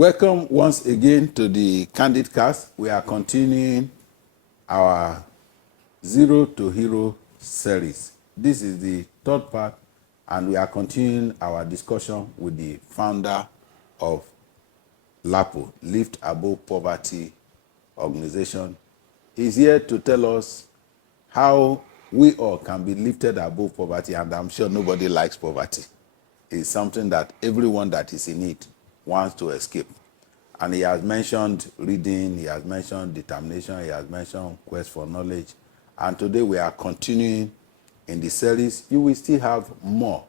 Welcome once again to the Candid Cast. We are continuing our Zero to Hero series. This is the third part, and we are continuing our discussion with the founder of LAPO, Lift Above Poverty organization. He's here to tell us how we all can be lifted above poverty, and I'm sure nobody likes poverty. It's something that everyone that is in it wants to escape. And he has mentioned reading, he has mentioned determination, he has mentioned quest for knowledge. And today we are continuing in the series. You will still have more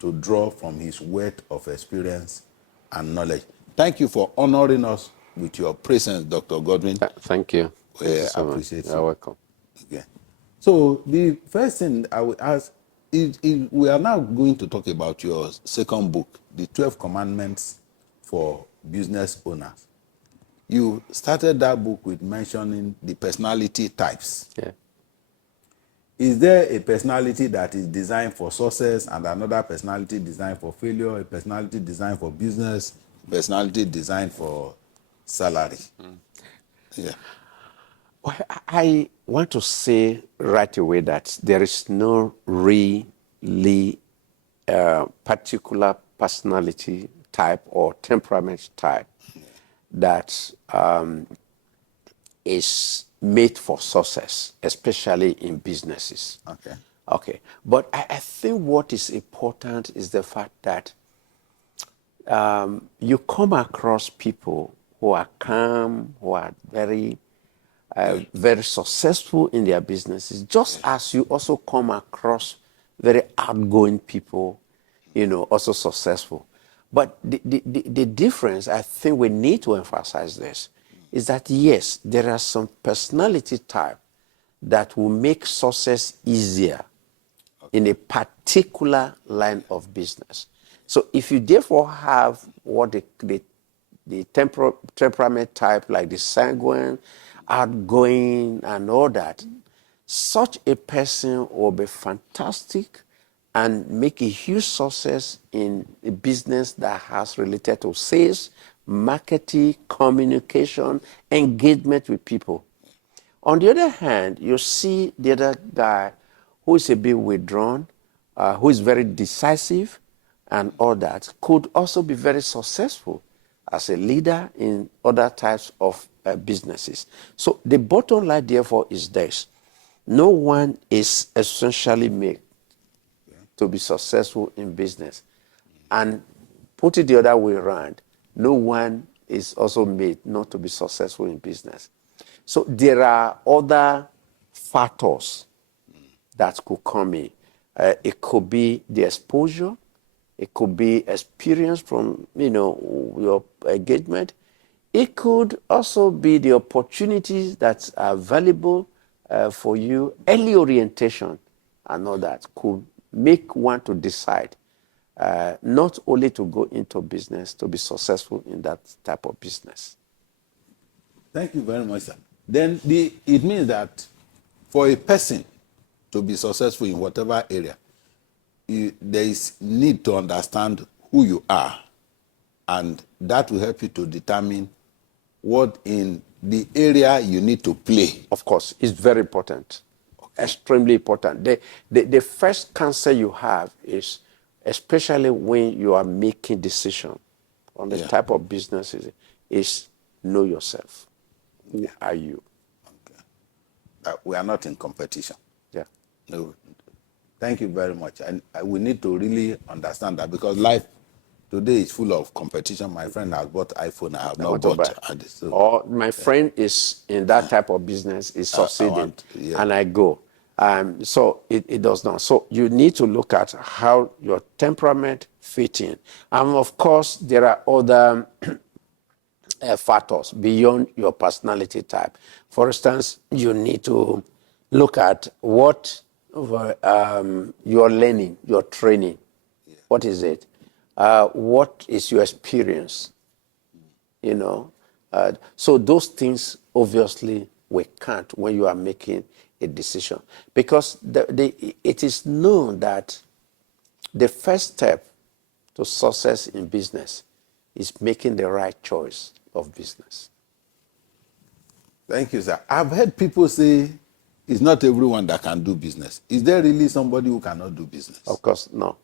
to draw from his wealth of experience and knowledge. Thank you for honoring us with your presence, Dr. Godwin. Thank you. We appreciate you. You're welcome. Okay. So the first thing I will ask is we are now going to talk about your second book, The 12 Commandments for Business Owners. You started that book with mentioning the personality types. Yeah. Is there a personality that is designed for success and another personality designed for failure, a personality designed for business, personality designed for salary? Yeah. Well, I want to say right away that there is no really particular personality type or temperament type that is made for success, especially in businesses. Okay. Okay. But I think what is important is the fact that you come across people who are calm, who are very successful in their businesses, just as you also come across very outgoing people, also successful. But the difference, I think we need to emphasize this, is that yes, there are some personality type that will make success easier in a particular line of business. So if you therefore have what the temperament type, like the sanguine, outgoing, and all that, such a person will be fantastic and make a huge success in a business that has related to sales, marketing, communication, engagement with people. On the other hand, you see the other guy who is a bit withdrawn, who is very decisive, and all that, could also be very successful as a leader in other types of businesses. So the bottom line, therefore, is this. No one is essentially made to be successful in business. And put it the other way around, no one is also made not to be successful in business. So there are other factors that could come in. It could be the exposure. It could be experience from, your engagement. It could also be the opportunities that are valuable for you. Early orientation and all that could make one to decide not only to go into business, to be successful in that type of business. Thank you very much, sir. Then it means that for a person to be successful in whatever area, there is need to understand who you are, and that will help you to determine what in the area you need to play. Of course, it's very important, extremely important. The first counsel you have is, especially when you are making decisions on the type of business, is know yourself. Who are you? Okay. We are not in competition. Yeah. No. Thank you very much. And we need to really understand that, because life today is full of competition. My friend has bought iPhone. I have not bought. Or my friend is in that type of business, is succeeding, and I go. So it does not. So you need to look at how your temperament fits in. And of course, there are other factors beyond your personality type. For instance, you need to look at what you're learning, your training. Yeah. What is it? What is your experience? So those things obviously we can't when you are making a decision, because it is known that the first step to success in business is making the right choice of business. Thank you, sir. I've heard people say it's not everyone that can do business. Is there really somebody who cannot do business? Of course, no.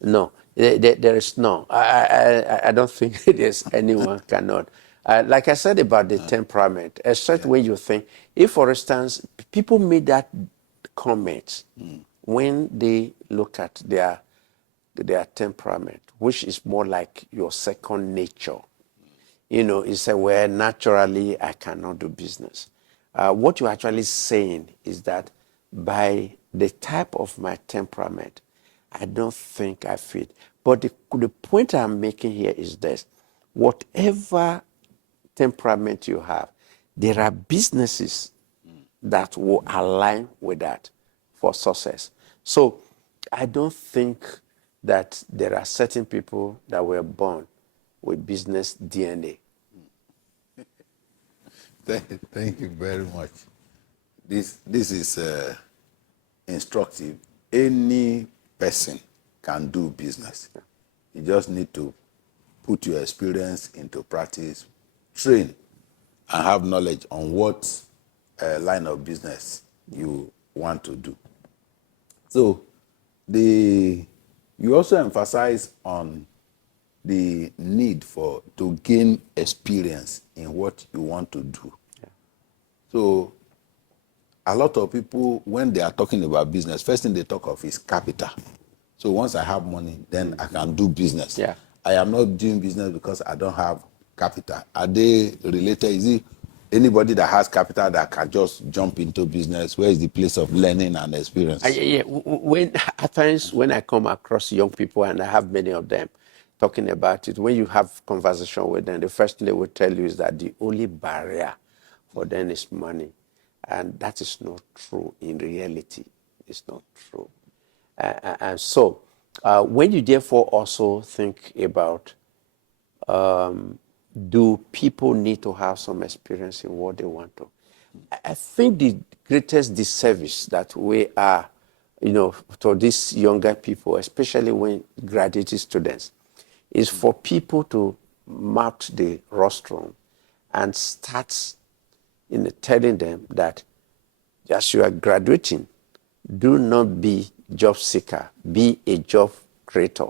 No, there is no. I don't think there's anyone cannot. Like I said about the temperament, except when you think, if for instance, people made that comment when they look at their temperament, which is more like your second nature. You know, you say, well, naturally, I cannot do business. What you're actually saying is that by the type of my temperament, I don't think I fit. But the point I'm making here is this. Whatever temperament you have, there are businesses that will align with that for success. So I don't think that there are certain people that were born with business DNA. Thank you very much. This is instructive. Any person can do business. You just need to put your experience into practice, train, and have knowledge on what line of business you want to do. So you also emphasize on the need to gain experience in what you want to do. Yeah. So a lot of people, when they are talking about business, first thing they talk of is capital. So once I have money, then I can do business. Yeah. I am not doing business because I don't have capital. Are they related? Is it anybody that has capital that can just jump into business? Where is the place of learning and experience? At times when I come across young people, and I have many of them talking about it, when you have conversation with them, the first thing they will tell you is that the only barrier for them is money. And that is not true in reality. It's not true. And so when you therefore also think about do people need to have some experience in what they want to? I think the greatest disservice that we are, to these younger people, especially when graduate students, is for people to mount the rostrum and start telling them that as you are graduating, do not be job seeker, be a job creator,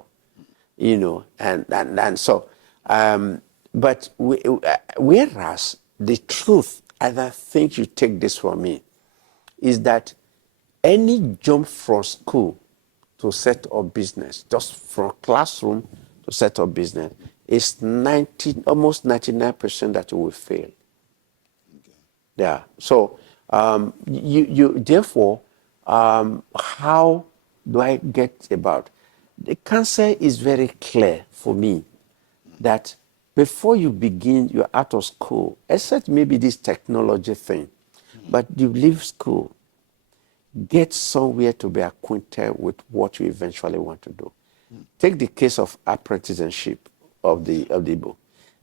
and so, but whereas the truth, and I think you take this from me, is that any jump from school to set up business, just from classroom to set up business, is almost 99% that you will fail. Okay. Yeah. So you therefore, how do I get about? The cancer is very clear for me that before you begin, you're out of school, except maybe this technology thing, but you leave school, get somewhere to be acquainted with what you eventually want to do. Take the case of apprenticeship of the book.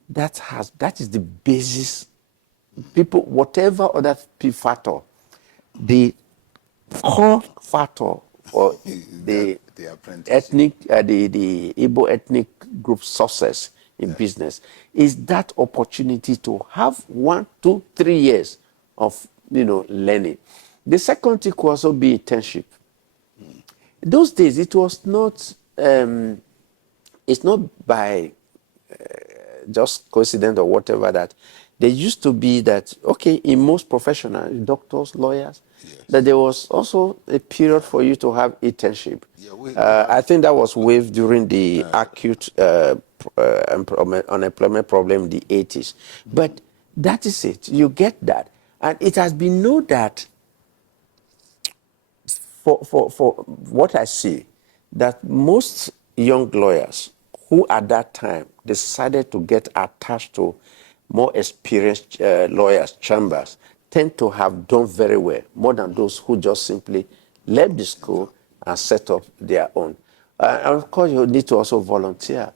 That is the basis. People, whatever other factor, the core factor for the ethnic, the Igbo ethnic group success in business is that opportunity to have 1, 2, 3 years of learning. The second thing could also be internship. Those days it was not. It's not by just coincidence or whatever that there used to be that, okay, in most professionals, doctors, lawyers, that there was also a period for you to have internship. I think that was waived during the acute unemployment problem in the 80s. But that is it. You get that. And it has been known that for what I see, that most young lawyers who at that time decided to get attached to more experienced lawyers' chambers tend to have done very well, more than those who just simply left the school and set up their own. And of course, you need to also volunteer.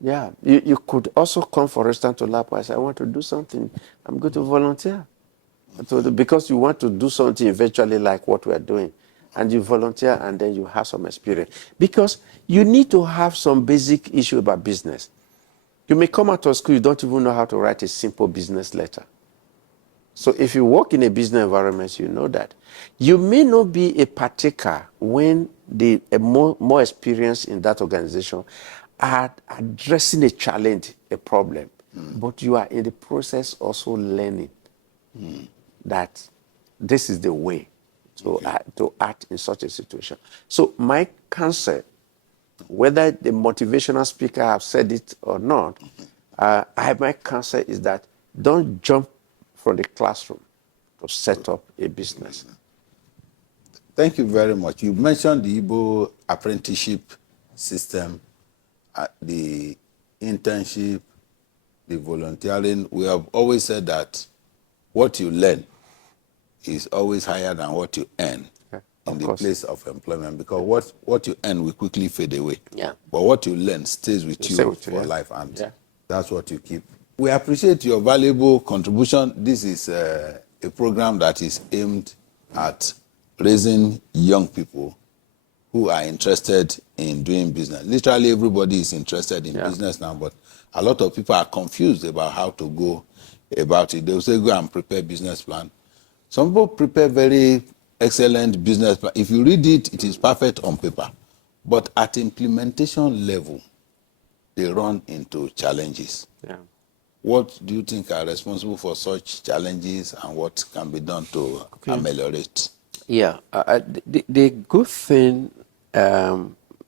Yeah, you could also come, for instance, to LAPO and say, I want to do something. I'm going to volunteer. Because you want to do something eventually like what we're doing. And you volunteer and then you have some experience. Because you need to have some basic issue about business. You may come out of school, you don't even know how to write a simple business letter. So if you work in a business environment, you know that. You may not be a partaker when the more experienced in that organization are addressing a challenge, a problem, but you are in the process also learning that this is the way to act in such a situation. So my counsel, whether the motivational speaker have said it or not, my counsel is that don't jump from the classroom to set up a business. Thank you very much. You mentioned the Igbo apprenticeship system, the internship, the volunteering. We have always said that what you learn is always higher than what you earn in the place of employment, because what you earn will quickly fade away. Yeah. But what you learn stays with you for life, and that's what you keep. We appreciate your valuable contribution. This is a program that is aimed at raising young people who are interested in doing business. Literally everybody is interested in business now, but a lot of people are confused about how to go about it. They will say, go and prepare business plan. Some people prepare very excellent business plan. If you read it, it is perfect on paper. But at implementation level, they run into challenges. Yeah. What do you think are responsible for such challenges, and what can be done to ameliorate? Yeah, the good thing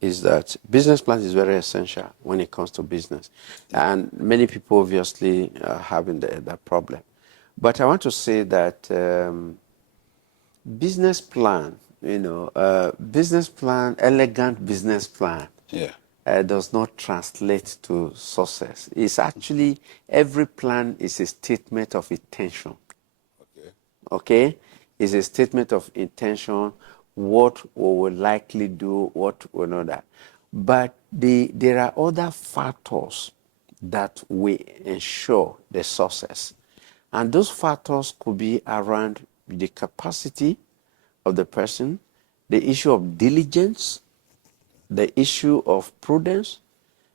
is that business plan is very essential when it comes to business. And many people obviously are having that problem. But I want to say that business plan, elegant business plan, does not translate to success. It's actually, every plan is a statement of intention. Okay? It's a statement of intention, what we will likely do, what we know that. But there are other factors that will ensure the success. And those factors could be around the capacity of the person, the issue of diligence, the issue of prudence,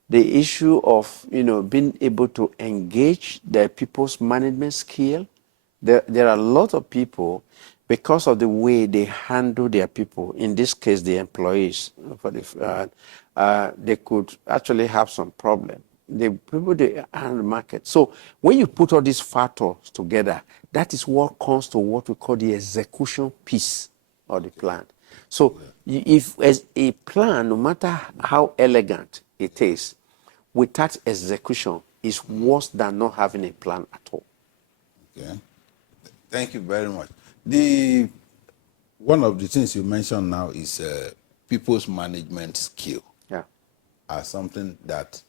the issue of being able to engage the people's management skill. There are a lot of people, because of the way they handle their people, in this case the employees, they could actually have some problem. The people they handle the market. So when you put all these factors together, that is what comes to what we call the execution piece of the plan. So if as a plan, no matter how elegant it is, without execution, is worse than not having a plan at all. Okay. Thank you very much. One of the things you mentioned now is people's management skill. Yeah. As something that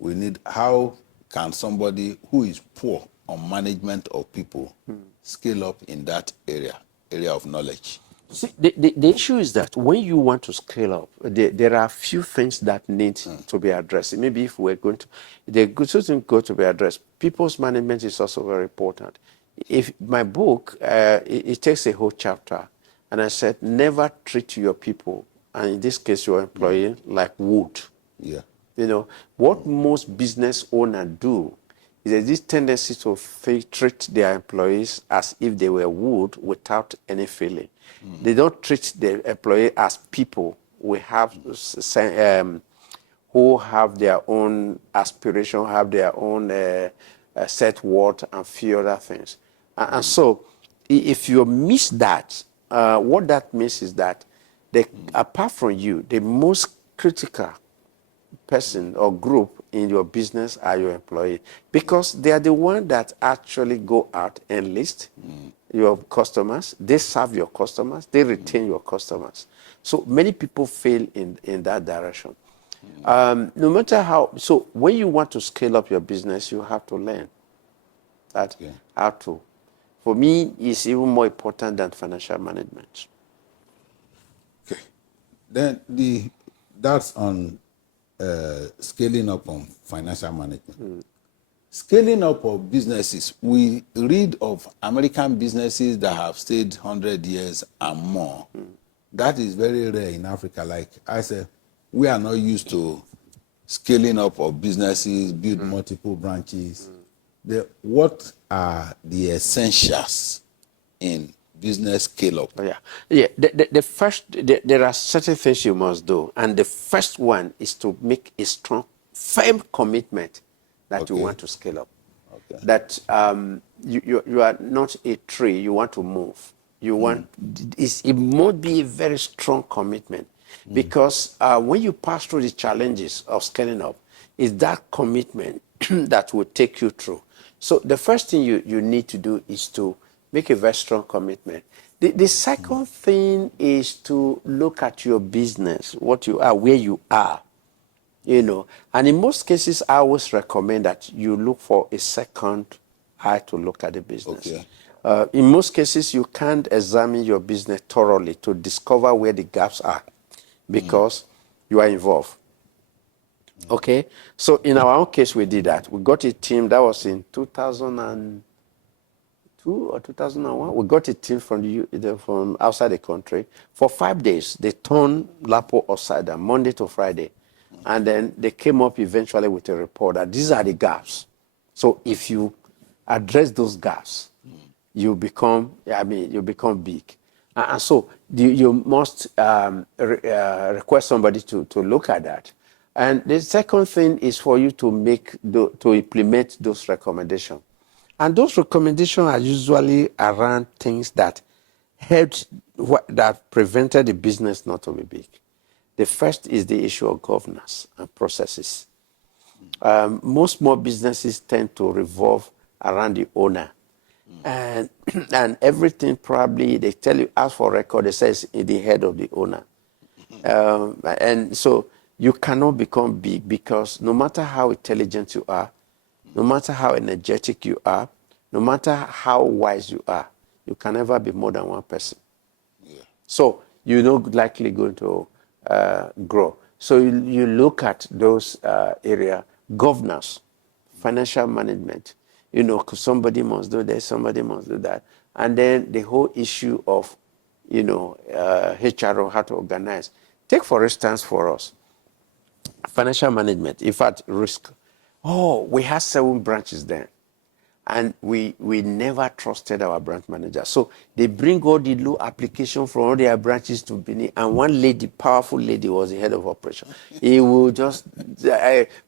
we need. How can somebody who is poor on management of people scale up in that area of knowledge? See, the issue is that when you want to scale up, there are a few things that need to be addressed. Maybe if we're going to, the good things go to be addressed. People's management is also very important. If my book, it takes a whole chapter, and I said, never treat your people, and in this case your employee, like wood. Yeah. What most business owners do is there's this tendency to treat their employees as if they were wood without any feeling. They don't treat the employee as people. We have who have their own aspiration, have their own set worth, and few other things. And so if you miss that, what that means is that apart from you, the most critical person or group in your business are your employees, because they are the ones that actually go out and list your customers, they serve your customers, they retain your customers. So many people fail in that direction. No matter how, so when you want to scale up your business, you have to learn that how to. For me, it's even more important than financial management. Okay. Then that's on scaling up on financial management. Scaling up of businesses, we read of American businesses that have stayed 100 years and more. That is very rare in Africa. Like I said, we are not used to scaling up of businesses, build multiple branches. What are the essentials in business scale up? Oh, yeah. Yeah. The first, there are certain things you must do. And the first one is to make a strong, firm commitment that you Okay. want to scale up. Okay. That you are not a tree, you want to move. You want, it must be a very strong commitment. Because when you pass through the challenges of scaling up, it's that commitment that will take you through. So the first thing you need to do is to make a very strong commitment. The second thing is to look at your business, what you are, where you are, you know. And in most cases, I always recommend that you look for a second eye to look at the business. Okay. In most cases, you can't examine your business thoroughly to discover where the gaps are because you are involved. Okay, so in our own case, we did that. We got a team that was in 2002 or 2001. We got a team from outside the country. For 5 days, they turned LAPO upside down, Monday to Friday. And then they came up eventually with a report that these are the gaps. So if you address those gaps, you become big. And so you must request somebody to look at that. And the second thing is for you to implement those recommendations. And those recommendations are usually around things that that prevented the business not to be big. The first is the issue of governance and processes. Most small businesses tend to revolve around the owner. And everything probably, they tell you, ask for record, it says in the head of the owner. And so you cannot become big because no matter how intelligent you are, no matter how energetic you are, no matter how wise you are, you can never be more than one person. Yeah. So you're not likely going to grow. So you look at those areas: governance, financial management. You know, 'cause somebody must do this, somebody must do that. And then the whole issue of, HR, how to organize. Take, for instance, for us, financial management, in fact, risk. Oh, we had 7 branches then. And we never trusted our branch manager. So they bring all the low application from all their branches to Benin. And one lady, powerful lady, was the head of operation. He will just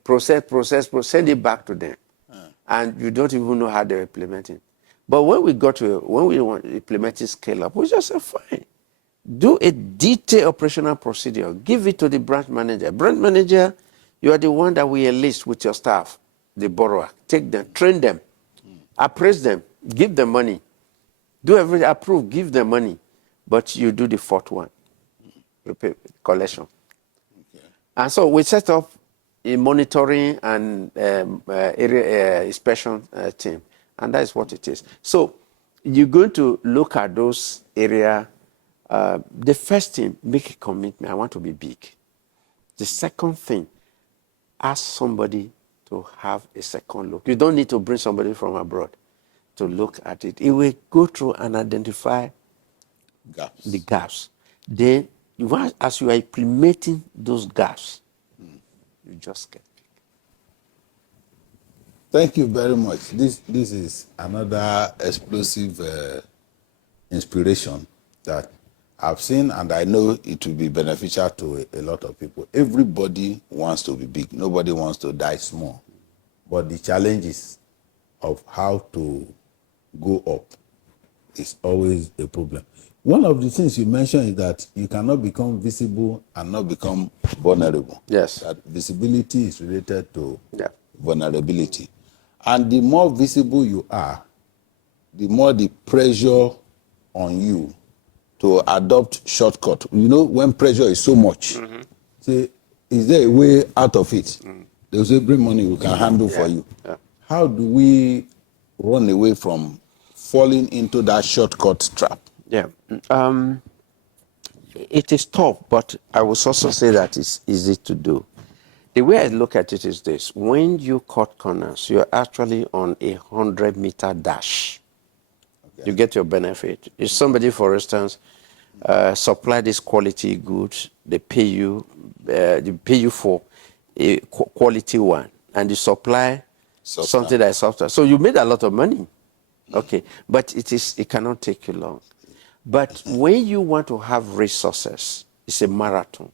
process, send it back to them. And you don't even know how they're implementing. But when we want to implement scale up, we just said, fine. Do a detailed operational procedure. Give it to the branch manager. Branch manager, you are the one that we enlist with your staff, the borrower. Take them, train them, appraise them, give them money. Do everything, approve, give them money. But you do the fourth one, collection. Okay. And so we set up a monitoring and area inspection team. And that is what it is. So you're going to look at those areas. The first thing, make a commitment. I want to be big. The second thing, ask somebody to have a second look. You don't need to bring somebody from abroad to look at it. It will go through and identify the gaps. Then, as you are implementing those gaps, you just get big. Thank you very much. This is another explosive inspiration that I've seen, and I know it will be beneficial to a lot of people. Everybody wants to be big. Nobody wants to die small. But the challenges of how to go up is always a problem. One of the things you mentioned is that you cannot become visible and not become vulnerable. Yes. That visibility is related to Yeah. vulnerability. And the more visible you are, the more the pressure on you to adopt shortcut. You know, when pressure is so much, say, is there a way out of it? They will say, bring money, we can handle for you. Yeah. How do we run away from falling into that shortcut trap? Yeah. It is tough, but I will also say that it's easy to do. The way I look at it is this: when you cut corners, you're actually on a 100-meter dash. Okay. You get your benefit. If somebody, for instance, supply this quality goods, they pay you for, a quality one, and you supply something that is softer. So you made a lot of money. Okay, but it cannot take you long. But when you want to have resources, it's a marathon.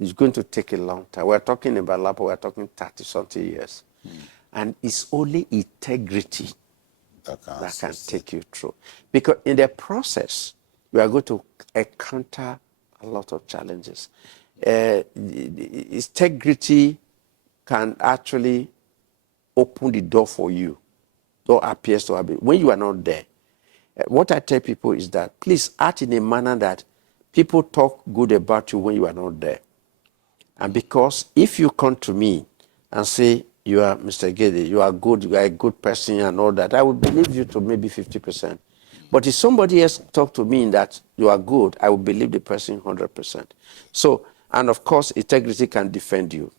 It's going to take a long time. We're talking about LAPO, we're talking 30-something years. And it's only integrity that can take you through. Because in the process, you are going to encounter a lot of challenges. Integrity can actually open the door for you. Door appears to have been. When you are not there, what I tell people is that please act in a manner that people talk good about you when you are not there. And because if you come to me and say, you are Mr. Gede, you are good, you are a good person and all that, I will believe you to maybe 50%. But if somebody else talk to me that you are good, I will believe the person 100%. So, and of course, integrity can defend you.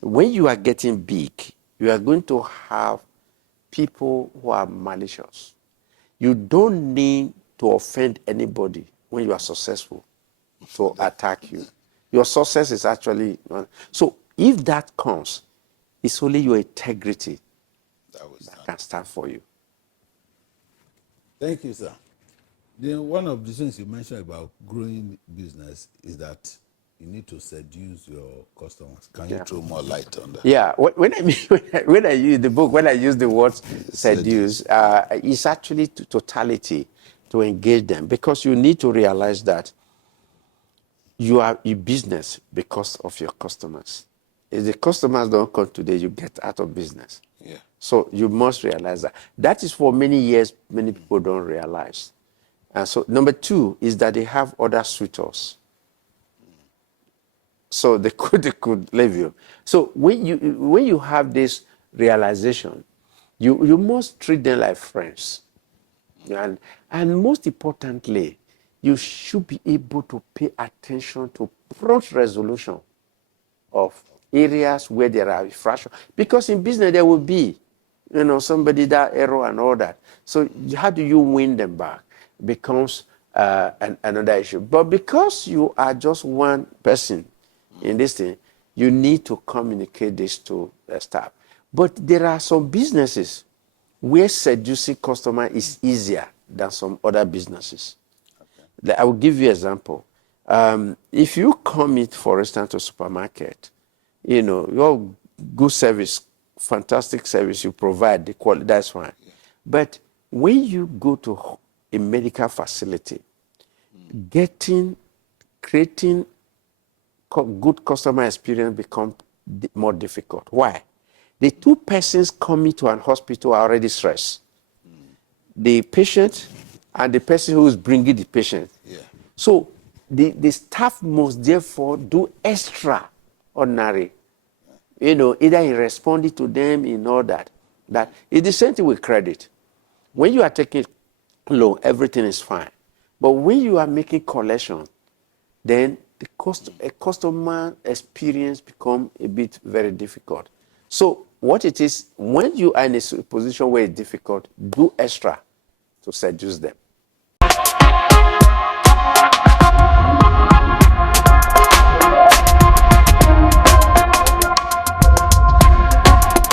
When you are getting big, you are going to have people who are malicious. You don't need to offend anybody when you are successful to attack you. Your success is actually, so if that comes, it's only your integrity that can stand for you. Thank you, sir. Then one of the things you mentioned about growing business is that you need to seduce your customers. Can you throw more light on that? Yeah, when I use the book, when I use the word seduce, it's actually totality to engage them, because you need to realize that you are in business because of your customers. If the customers don't come today, you get out of business. Yeah. So you must realize that. That is for many years, many people don't realize. And so number two is that they have other suitors. So they could leave you. So when you have this realization, you must treat them like friends. And most importantly, you should be able to pay attention to prompt resolution of areas where there are infractions. Because in business there will be, somebody that error and all that. So how do you win them back? Becomes another issue. But because you are just one person in this thing, you need to communicate this to the staff. But there are some businesses where seducing customer is easier than some other businesses. Okay. I will give you an example. If you come in, for instance, to a supermarket, your good service, fantastic service you provide, the quality, that's fine. Yeah. But when you go to a medical facility, creating good customer experience becomes more difficult. Why? The two persons coming to an hospital are already stressed. The patient and the person who is bringing the patient. Yeah. So the staff must therefore do extraordinary, either in responding to them in all that. That is the same thing with credit. When you are taking loan, everything is fine. But when you are making collection, then a customer experience become a bit very difficult. So what it is, when you are in a position where it's difficult, do extra to seduce them.